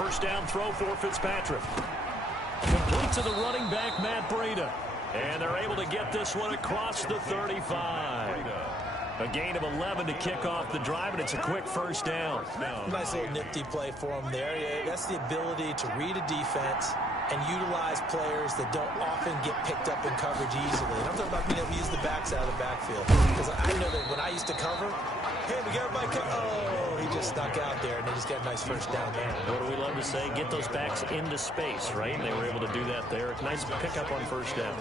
first down throw for Fitzpatrick. Complete to the running back, Matt Breida. And they're able to get this one across the 35. A gain of 11 to kick off the drive, and it's a quick first down. Nice little nifty play for him there. Yeah, that's the ability to read a defense and utilize players that don't often get picked up in coverage easily. And I'm talking about being able to use the backs out of the backfield. Because I know that when I used to cover, hey, we got everybody oh, he just snuck out there, and they just got a nice first down there. What do we love to say? Get those backs into space, right? And they were able to do that there. Nice pickup on first down.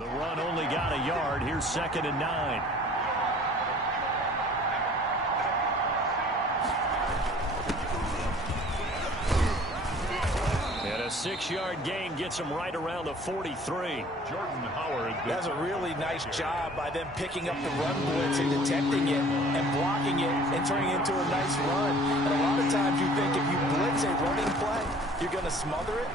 The run only got a yard. Here's 2nd and 9. And a 6-yard gain gets him right around the 43. Jordan Howard. That's a really nice job by them picking up the run blitz and detecting it and blocking it and turning it into a nice run. And a lot of times you think if you blitz a running play, you're going to smother it.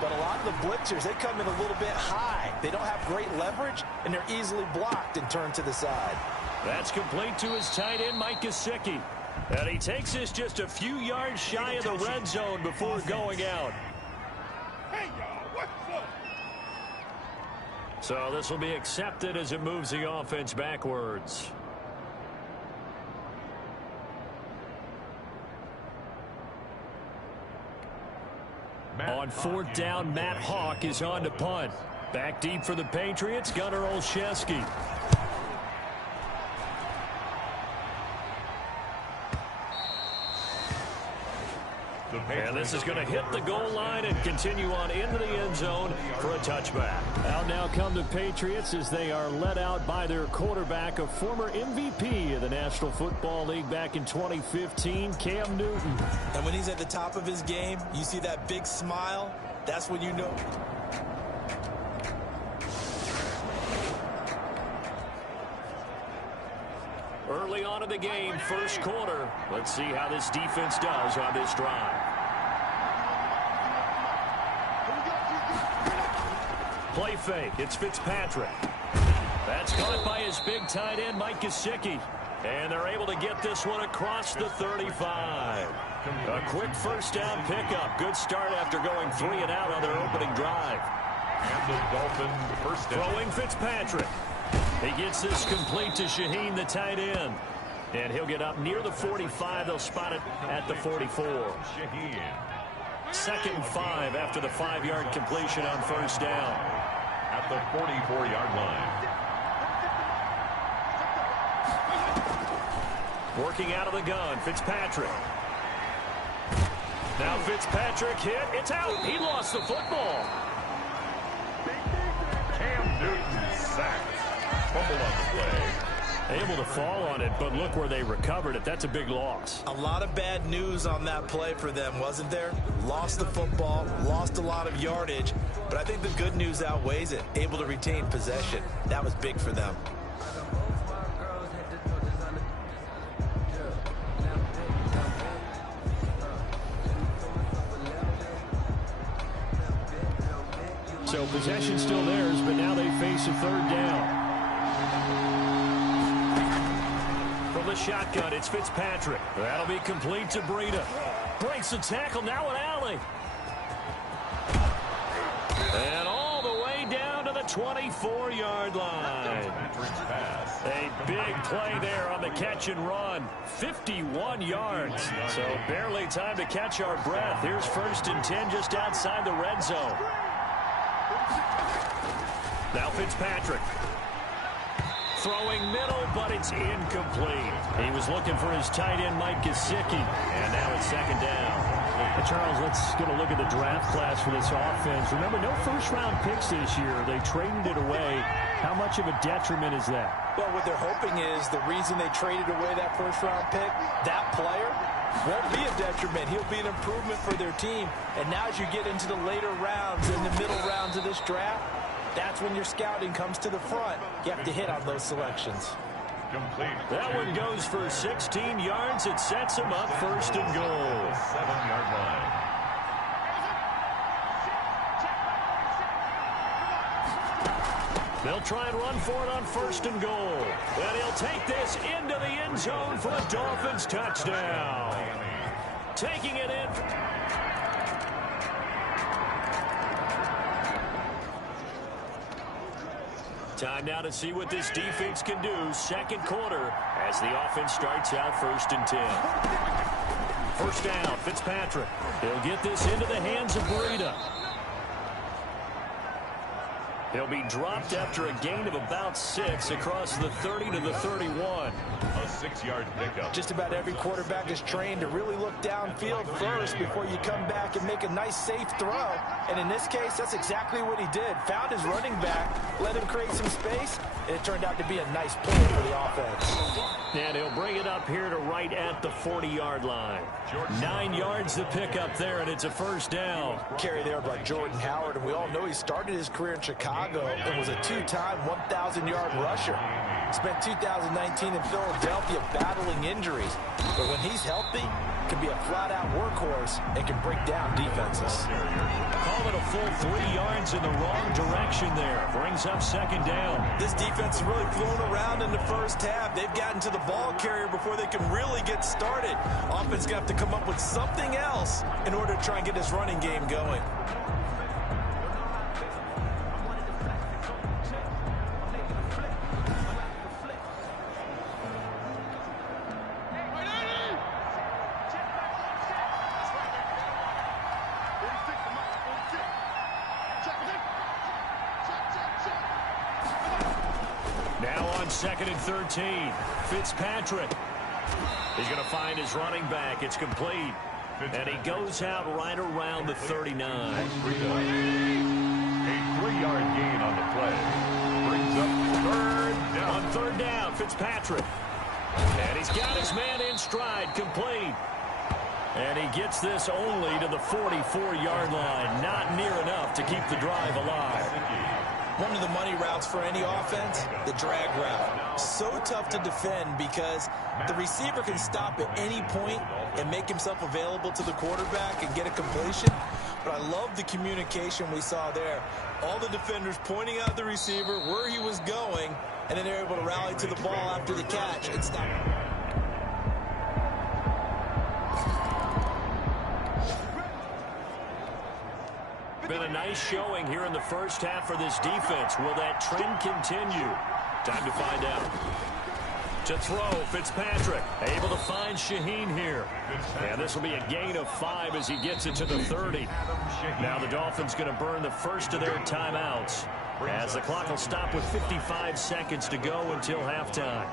But a lot of the blitzers, they come in a little bit high. They don't have great leverage, and they're easily blocked and turned to the side. That's complete to his tight end, Mike Gesicki. And he takes this just a few yards shy of the red zone before going out. Hey, y'all, what's up? So this will be accepted as it moves the offense backwards. On 4th down, Matt Hawk is on to punt. Back deep for the Patriots, Gunnar Olszewski. And this is going to hit the goal line and continue on into the end zone for a touchback. Out now come the Patriots as they are led out by their quarterback, a former MVP of the National Football League back in 2015, Cam Newton. And when he's at the top of his game, you see that big smile, that's when you know. Early on in the game, first quarter. Let's see how this defense does on this drive. Play fake. It's Fitzpatrick. That's caught by his big tight end, Mike Gesicki. And they're able to get this one across the 35. A quick first down pickup. Good start after going 3 and out on their opening drive. And the Dolphins first down. Throwing Fitzpatrick. He gets this complete to Shaheen, the tight end. And he'll get up near the 45. They'll spot it at the 44. Shaheen. 2nd and 5 after the 5-yard completion on first down. At the 44-yard line. Working out of the gun, Fitzpatrick. Now Fitzpatrick hit. It's out. He lost the football. Cam Newton sacked. Fumble on the play. Able to fall on it, but look where they recovered it. That's a big loss. A lot of bad news on that play for them, wasn't there? Lost the football, lost a lot of yardage, but I think the good news outweighs it. Able to retain possession. That was big for them. So possession still theirs, but now they face a 3rd down. From the shotgun, it's Fitzpatrick. That'll be complete to Breida. Breaks the tackle, now an alley. And all the way down to the 24-yard line. A big play there on the catch and run. 51 yards. So barely time to catch our breath. Here's 1st and 10 just outside the red zone. Now Fitzpatrick. Throwing middle, but it's incomplete. He was looking for his tight end, Mike Gesicki. And now it's 2nd down. Hey, Charles, let's get a look at the draft class for this offense. Remember, no first-round picks this year. They traded it away. How much of a detriment is that? Well, what they're hoping is the reason they traded away that first-round pick, that player won't be a detriment. He'll be an improvement for their team. And now as you get into the later rounds, in the middle rounds of this draft, that's when your scouting comes to the front. You have to hit on those selections. Complete. That one goes for 16 yards. It sets him up 1st and goal. 7-yard line. They'll try and run for it on 1st and goal. And he'll take this into the end zone for a Dolphins touchdown. Taking it in. Time now to see what this defense can do. 2nd quarter as the offense starts out 1st and 10. 1st down, Fitzpatrick. He'll get this into the hands of Breida. He'll be dropped after a gain of about 6 across the 30 to the 31. A 6-yard pickup. Just about every quarterback is trained to really look downfield first before you come back and make a nice, safe throw. And in this case, that's exactly what he did. Found his running back, let him create some space, and it turned out to be a nice play for the offense. And he'll bring it up here to right at the 40-yard line. 9 yards to pick up there, and it's a first down. Carry there by Jordan Howard, and we all know he started his career in Chicago and was a 2-time 1,000-yard rusher. Spent 2019 in Philadelphia battling injuries, but when he's healthy, can be a flat-out workhorse and can break down defenses. Call it a full 3 yards in the wrong direction there. Brings up second down. This defense has really flown around in the first half. They've gotten to the ball carrier before they can really get started. Offense got to come up with something else in order to try and get this running game going. Second and 13. Fitzpatrick. He's going to find his running back. It's complete. And he goes out right around the 39. A 3-yard gain on the play. Brings up third down. On third down, Fitzpatrick. And he's got his man in stride, complete. And he gets this only to the 44-yard line. Not near enough to keep the drive alive. One of the money routes for any offense, the drag route. So tough to defend because the receiver can stop at any point and make himself available to the quarterback and get a completion. But I love the communication we saw there. All the defenders pointing out the receiver, where he was going, and then they're able to rally to the ball after the catch and stop. Been a nice showing here in the first half for this defense. Will that trend continue? Time to find out. To throw, Fitzpatrick. Able to find Shaheen here. And this will be a gain of 5 as he gets it to the 30. Now the Dolphins going to burn the first of their timeouts as the clock will stop with 55 seconds to go until halftime.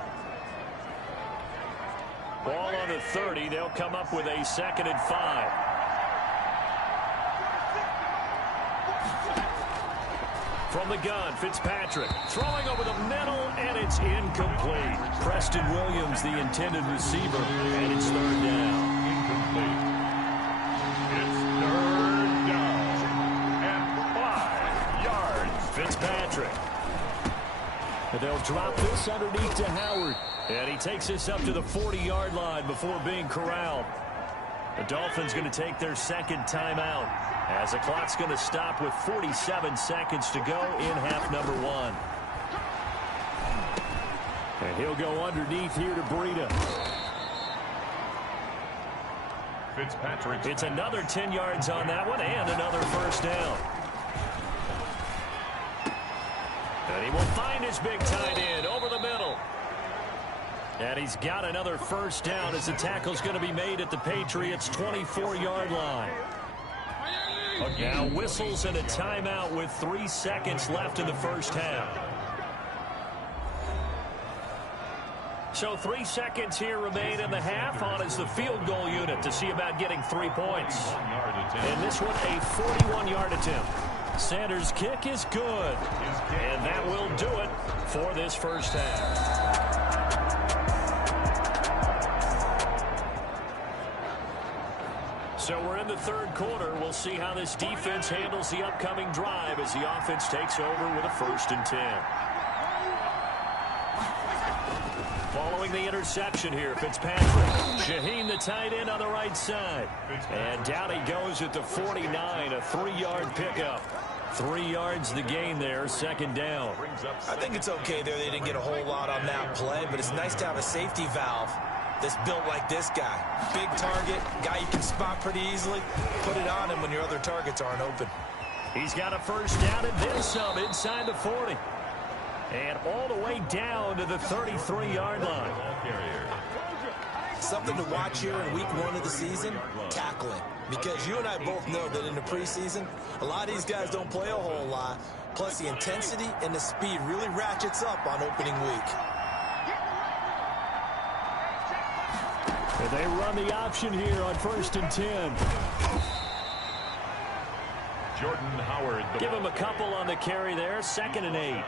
Ball on the 30. They'll come up with a 2nd and 5. From the gun, Fitzpatrick throwing over the middle, and it's incomplete. Preston Williams, the intended receiver, and it's third down. Incomplete. It's third down and 5 yards. Fitzpatrick. And they'll drop this underneath to Howard. And he takes this up to the 40-yard line before being corralled. The Dolphins going to take their second timeout as the clock's going to stop with 47 seconds to go in half number 1. And he'll go underneath here to Breida. Fitzpatrick. It's another 10 yards on that one and another first down. And he will find his big tight end over the middle. And he's got another first down as the tackle's going to be made at the Patriots' 24-yard line. Now whistles and a timeout with 3 seconds left in the first half. So 3 seconds here remain in the half on as the field goal unit to see about getting 3 points. And this one a 41-yard attempt. Sanders' kick is good. And that will do it for this first half. So we're in the third quarter. We'll see how this defense handles the upcoming drive as the offense takes over with a 1st and 10. Following the interception here, Fitzpatrick. Shaheen, the tight end, on the right side. And down he goes at the 49, a 3-yard pickup. 3 yards the gain there, 2nd down. I think it's okay there. They didn't get a whole lot on that play, but it's nice to have a safety valve that's built like this guy. Big target, guy you can spot pretty easily. Put it on him when your other targets aren't open. He's got a first down and then some inside the 40. And all the way down to the 33-yard line. something to watch here in week 1 of the season, tackling. Because you and I both know that in the preseason, a lot of these guys don't play a whole lot. Plus, the intensity and the speed really ratchets up on opening week. And they run the option here on 1st and 10. Jordan Howard. Give him a couple on the carry there. 2nd and 8.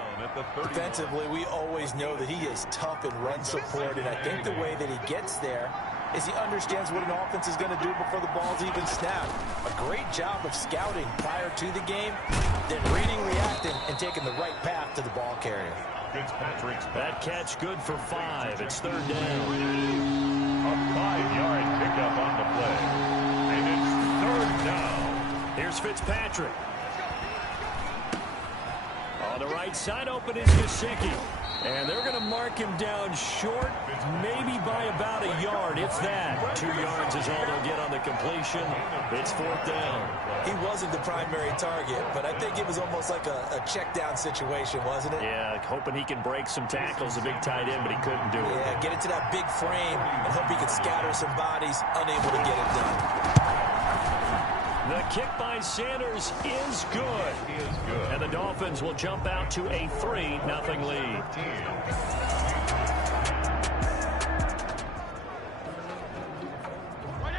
Defensively, we always know that he is tough in run support, and I think the way that he gets there is he understands what an offense is going to do before the ball's even snapped. A great job of scouting prior to the game, then reading, reacting, and taking the right path to the ball carrier. That catch good for 5. It's 3rd down. A 5-yard pickup on the play. And it's 3rd down. Here's Fitzpatrick. On the right side, open is Gesicki. And they're going to mark him down short, maybe by about a yard, if that. 2 yards is all they'll get on the completion. It's 4th down. He wasn't the primary target, but I think it was almost like a check down situation, wasn't it? Yeah, hoping he can break some tackles, a big tight end, but he couldn't do it. Yeah, get into that big frame and hope he can scatter some bodies, unable to get it done. The kick by Sanders is good. And the Dolphins will jump out to a 3-0 lead.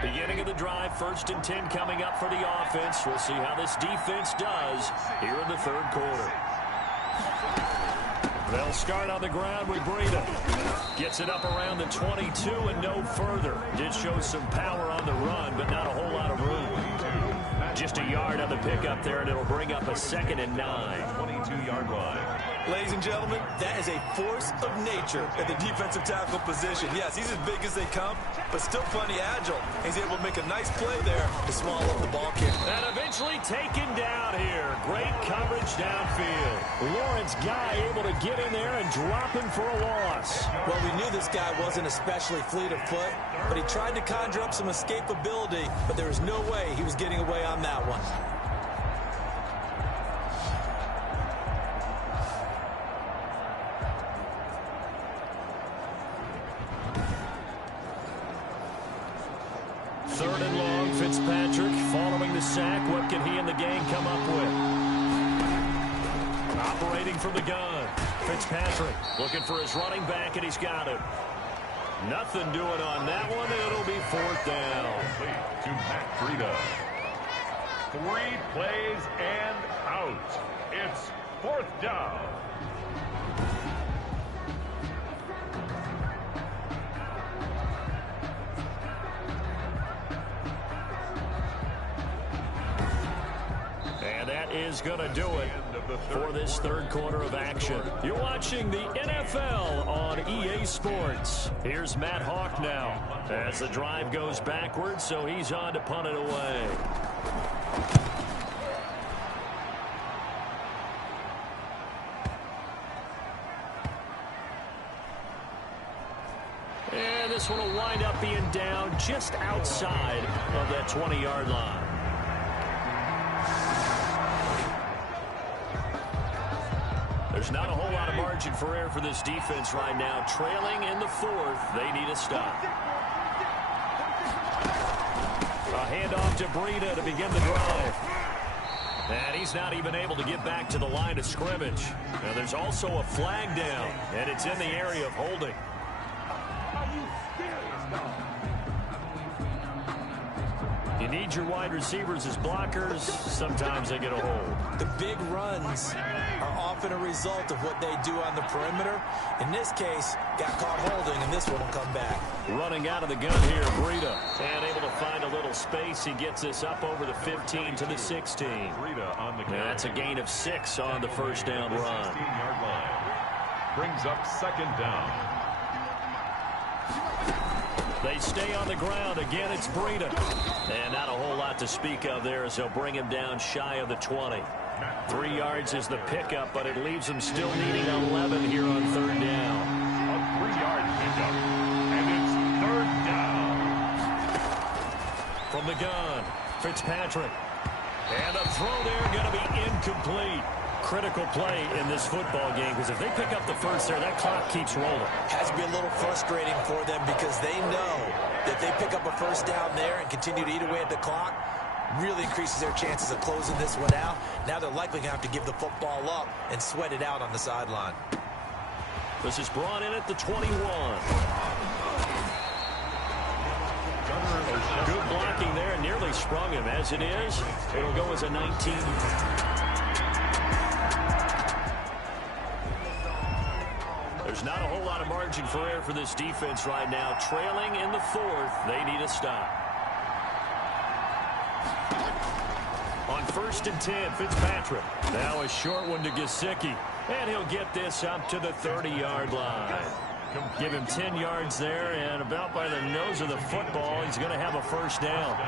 Beginning of the drive, 1st and 10 coming up for the offense. We'll see how this defense does here in the 3rd quarter. They'll start on the ground with Breida. Gets it up around the 22 and no further. Did show some power on the run, but not a whole lot of room. Just a yard on the pickup there, and it'll bring up a 2nd and 9. 22-yard line. Ladies and gentlemen, that is a force of nature at the defensive tackle position. Yes, he's as big as they come, but still plenty agile. He's able to make a nice play there to swallow up the ball kick. And eventually taken down here. Great coverage downfield. Lawrence Guy able to get in there and drop him for a loss. Well, we knew this guy wasn't especially fleet of foot, but he tried to conjure up some escapability, but there was no way he was getting away on that one. Third and long, Fitzpatrick following the sack. What can he and the gang come up with? Operating from the gun. Fitzpatrick looking for his running back, and he's got it. Nothing doing on that one. It'll be 4th down. To Matt Breida. 3 plays and out. It's 4th down. And that is going to do it for this 3rd quarter of action. You're watching the NFL on EA Sports. Here's Matt Hawk now as the drive goes backwards, so he's on to punt it away. And this one will wind up being down just outside of that 20-yard line. There's not a whole lot of margin for error for this defense right now. Trailing in the 4th, they need a stop. A handoff to Breida to begin the drive. And he's not even able to get back to the line of scrimmage. Now there's also a flag down, and it's in the area of holding. You need your wide receivers as blockers. Sometimes they get a hold. The big runs are often a result of what they do on the perimeter. In this case, got caught holding, and this one will come back. Running out of the gun here, Breida. And able to find a little space. He gets this up over the 15 to the 16. Breida on the carry. That's a gain of 6 on the 1st down run. 16-yard line. Brings up 2nd down. They stay on the ground. Again, it's Breida. And not a whole lot to speak of there as they'll bring him down shy of the 20. 3 yards is the pickup, but it leaves him still needing 11 here on 3rd down. A 3-yard pickup. And it's 3rd down. From the gun, Fitzpatrick. And a throw there going to be incomplete. Critical play in this football game, because if they pick up the 1st there, that clock keeps rolling. Has to be a little frustrating for them because they know If they pick up a first down there and continue to eat away at the clock, really increases their chances of closing this one out. Now they're likely going to have to give the football up and sweat it out on the sideline. This is brought in at the 21. Good blocking there, nearly sprung him. As it is, it'll go as a 19. There's not a whole lot of margin for error for this defense right now. Trailing in the fourth, they need a stop. On 1st and 10, Fitzpatrick. Now a short one to Gesicki. And he'll get this up to the 30-yard line. Give him 10 yards there, and about by the nose of the football, he's going to have a first down.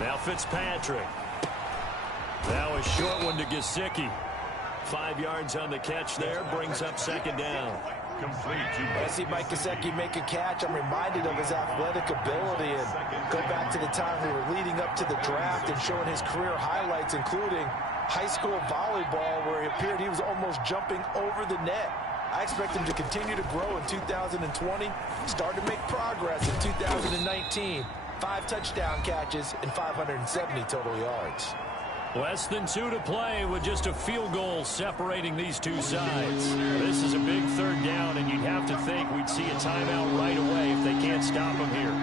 Now Fitzpatrick. Now a short one to Gesicki. 5 yards on the catch there, brings up second down. I see Mike Gesicki make a catch. I'm reminded of his athletic ability, and go back to the time we were leading up to the draft and showing his career highlights, including high school volleyball, where he appeared he was almost jumping over the net. I expect him to continue to grow in 2020, start to make progress in 2019. 5 touchdown catches and 570 total yards. Less than 2 to play with just a field goal separating these two sides. This is a big third down, and you'd have to think we'd see a timeout right away if they can't stop him here.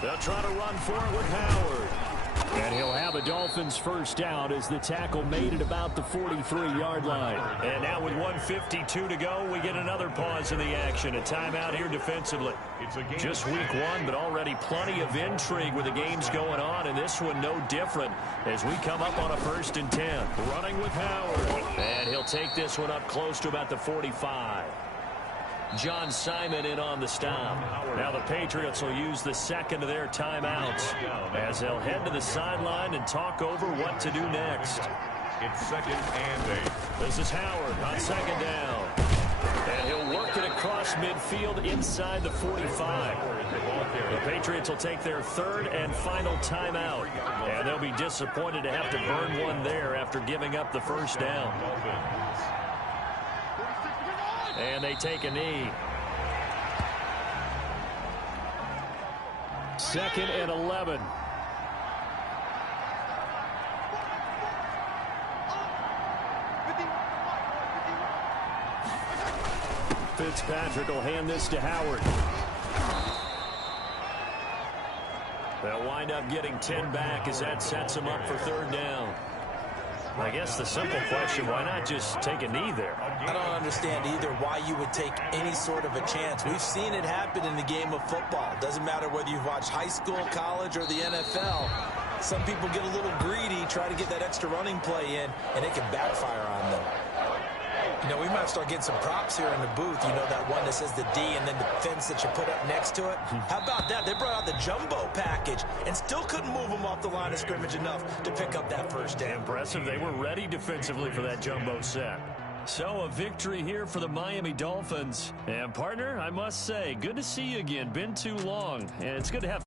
They'll try to run for it with Howard. And he'll have a Dolphins first down as the tackle made it about the 43-yard line. And now with 1:52 to go, we get another pause in the action. A timeout here defensively. Just week 1, but already plenty of intrigue with the games going on, and this one no different as we come up on a 1st and 10. Running with Howard. And he'll take this one up close to about the 45. John Simon in on the stop. Now the Patriots will use the second of their timeouts as they'll head to the sideline and talk over what to do next. It's 2nd and 8. This is Howard on second down. And he'll work it across midfield inside the 45. The Patriots will take their 3rd and final timeout. And they'll be disappointed to have to burn one there after giving up the first down. And they take a knee. 2nd and 11. Fitzpatrick will hand this to Howard. They'll wind up getting 10 back as that sets them up for 3rd down. I guess the simple question, why not just take a knee there? I don't understand either why you would take any sort of a chance. We've seen it happen in the game of football. It doesn't matter whether you've watched high school, college, or the NFL. Some people get a little greedy, try to get that extra running play in, and it can backfire on them. You know, we might start getting some props here in the booth. You know, that one that says the D and then the fence that you put up next to it? How about that? They brought out the jumbo package and still couldn't move them off the line of scrimmage enough to pick up that first down. Impressive. They were ready defensively for that jumbo set. So a victory here for the Miami Dolphins. And partner, I must say, good to see you again. Been too long, and it's good to have